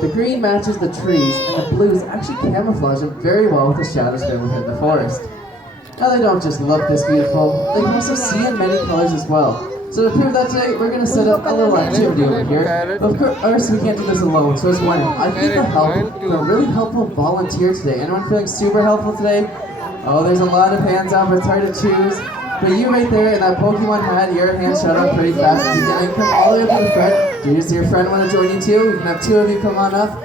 The green matches the trees, and the blues actually camouflage it very well with the shadows found within the forest. Now they don't just look this beautiful, they can also see in many colors as well. So to prove that today, we're going to set up a little activity over here. Of course, we can't do this alone, so I was wondering, I need the help of a really helpful volunteer today. Anyone feeling super helpful today? Oh, there's a lot of hands up, it's hard to choose. But you right there in that Pokemon hat, your hand shot up pretty fast at the beginning. Come all the way up to the front. Does your friend want to join you too? We can have two of you come on up.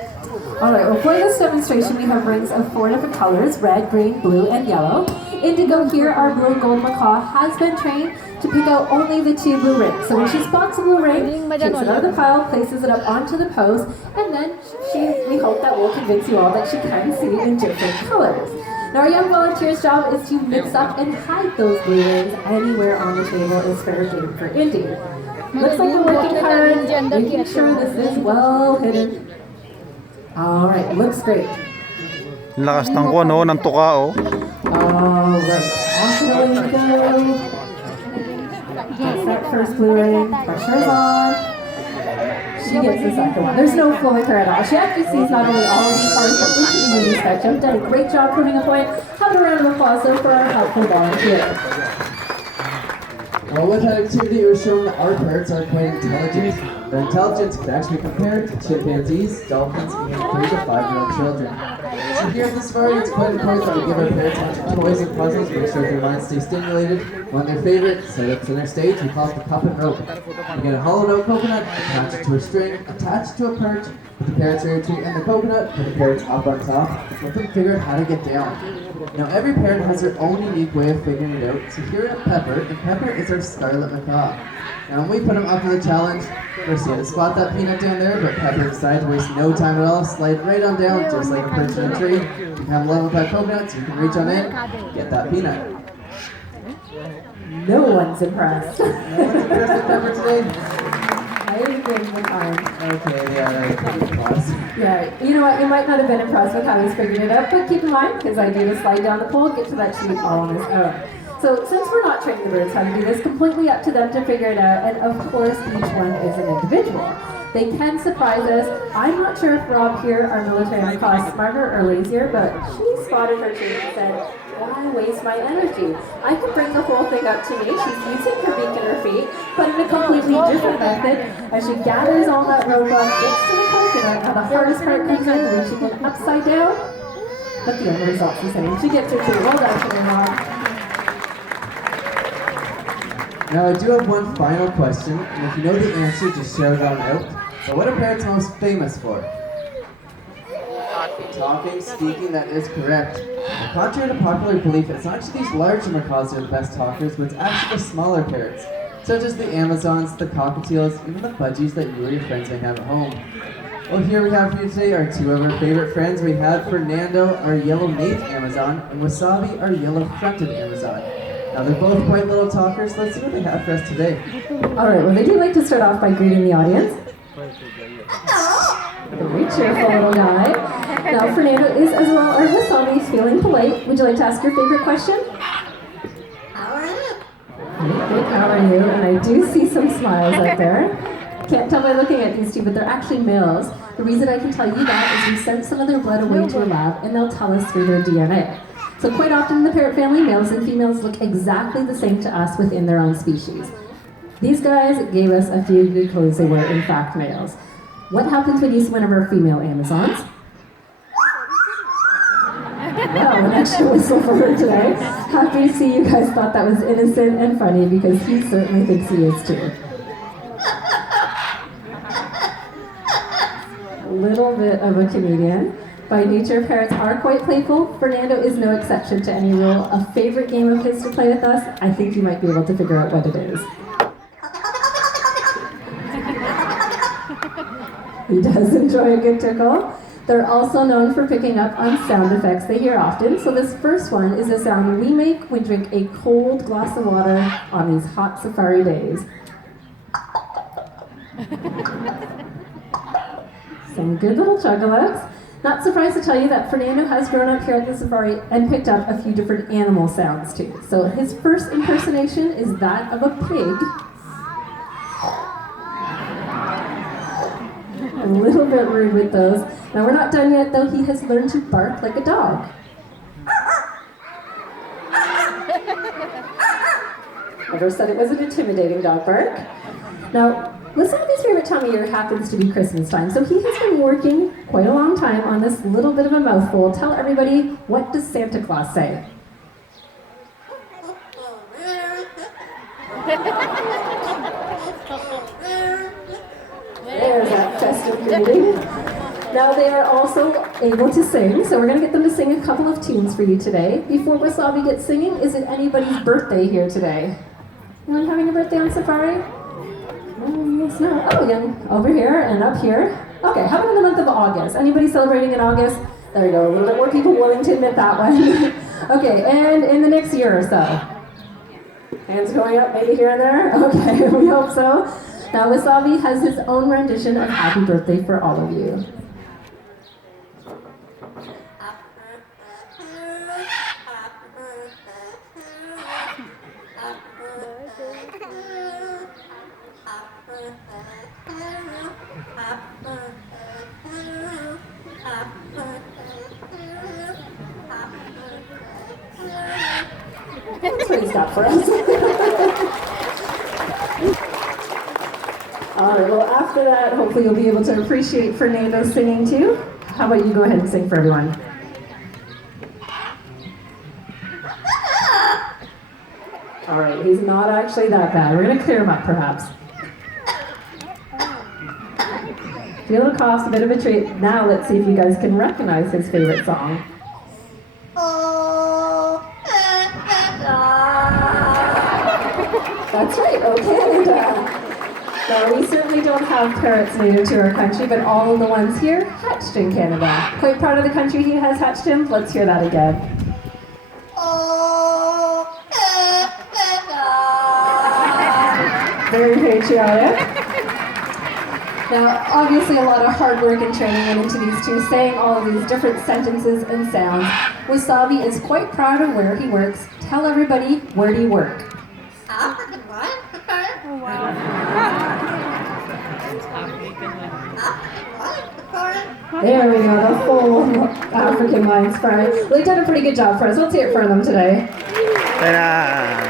Alright, well for this demonstration we have rings of 4 different colors, red, green, blue, and yellow. Indigo here, our blue and gold macaw, has been trained to pick out only the 2 blue rings. So when she spots a blue ring, takes it out of the pile, places it up onto the post, and then we hope that will convince you all that she can see in different colors. Now our young volunteer's job is to mix up and hide those blue rings anywhere on the table is fair game for Indy. Looks like we're working hard, making sure this is well hidden. Alright, looks great. Lakas ng ko, no? Ng tuka, oh. Alright, off the way we go. Gets that first blue ring, pressure's on. She gets the second one. There's no fooling her at all. She actually sees not only all of these cards, but each of the movie spectrum. Done a great job proving a point. Have a round of applause though for our helpful volunteer. Well, with that activity, it was shown that our parrots are quite intelligent. Their intelligence could actually be compared to chimpanzees, dolphins, and even 3 to 5-year-old children. So here at the safari, it's quite important that we give our parrots a bunch of toys and puzzles, make sure their minds stay stimulated. One of their favorite, set up center stage, we call it the cup and rope. You get a hollowed out coconut, attach it to a string, attach it to a perch, put the parrots rear tree and the coconut, put the parrots up on top, let them figure out how to get down. Now every parrot has their own unique way of figuring it out, so here we have Pepper, and Pepper is our scarlet macaw. Now when we put him up for the challenge, first he had to spot that peanut down there, but Pepper decided to waste no time at all, slide right on down, just like a perch in a tree. You can have level with that coconut, so you can reach on in, get that peanut. No one's impressed. No one's impressed with Pepper today? I agree with Arm. Okay, yeah, Yeah, you know what, you might not have been impressed with how he's figured it out, but keep in mind, his idea to slide down the pole, get to that sheet all on his own. So since we're not training the birds how to do this, completely up to them to figure it out, and of course each one is an individual. They can surprise us. I'm not sure if Rob here, our military macaw, is smarter or lazier, but she spotted her tree and said, why waste my energy? I can bring the whole thing up to me. She's using her beak and her feet, but in a completely different method. As she gathers all that rope up, gets to the coconut. Now the hardest part comes in, reaching it upside down, but the end result's the same. She gets her tree. Well done, Rob. Now I do have one final question, and if you know the answer, just shout it on out. But what are parrots most famous for? Talking, speaking, that is correct. Now, contrary to popular belief, it's not actually these larger macaws that are the best talkers, but it's actually the smaller parrots, such as the Amazons, the cockatiels, even the budgies that you or your friends may have at home. Well, here we have for you today our 2 of our favorite friends. We have Fernando, our yellow-naped Amazon, and Wasabi, our yellow-fronted Amazon. Now they're both quite little talkers, so let's see what they have for us today. Alright, well they do like to start off by greeting the audience. Very cheerful little guy. Now Fernando is as well, or Wasabi is feeling polite. Would you like to ask your favorite question? How are you? Good, how are you? And I do see some smiles out there. Can't tell by looking at these 2, but they're actually males. The reason I can tell you that is we sent some of their blood away to a lab, and they'll tell us through their DNA. So quite often in the parrot family, males and females look exactly the same to us within their own species. These guys gave us a few good clues they were in fact males. What happens when you see one of our female Amazons? Wow, an extra whistle for her today. Happy to see you guys thought that was innocent and funny because he certainly thinks he is too. A little bit of a comedian. By nature, parrots are quite playful. Fernando is no exception to any rule. A favorite game of his to play with us, I think you might be able to figure out what it is. He does enjoy a good tickle. They're also known for picking up on sound effects they hear often. So this first one is a sound we make when we drink a cold glass of water on these hot safari days. Some good little chug-a-lugs. Not surprised to tell you that Fernando has grown up here at the safari and picked up a few different animal sounds too. So his first impersonation is that of a pig. A little bit rude with those. Now we're not done yet though. He has learned to bark like a dog. Never said it was an intimidating dog bark. Now, Wasabi's favorite time of year happens to be Christmas time, so he has been working quite a long time on this little bit of a mouthful. Tell everybody, what does Santa Claus say? There's that festive greeting. Now they are also able to sing, so we're going to get them to sing a couple of tunes for you today. Before Wasabi gets singing, is it anybody's birthday here today? Anyone having a birthday on Safari? Yes, no. Oh, young over here and up here. Okay, how about in the month of August? Anybody celebrating in August? There you go, a little bit more people willing to admit that one. Okay, and in the next year or so? Hands going up, maybe here and there? Okay, we hope so. Now, Wasabi has his own rendition of Happy Birthday for all of you. That's what he's got for us. All right, well, after that, hopefully you'll be able to appreciate Fernando's singing too. How about you go ahead and sing for everyone? All right, he's not actually that bad. We're going to clear him up, perhaps. Feel a cough, a bit of a treat. Now let's see if you guys can recognize his favorite song. That's right, oh Canada. Now we certainly don't have parrots native to our country, but all of the ones here hatched in Canada. Quite proud of the country he has hatched in. Let's hear that again. Very patriotic. Now, obviously a lot of hard work and training went into these two, saying all of these different sentences and sounds. Wasabi is quite proud of where he works. Tell everybody, where do you work? There we go, the full African Lion Zafari. Well, they've done a pretty good job for us. Let's hear it for them today. Ta-da!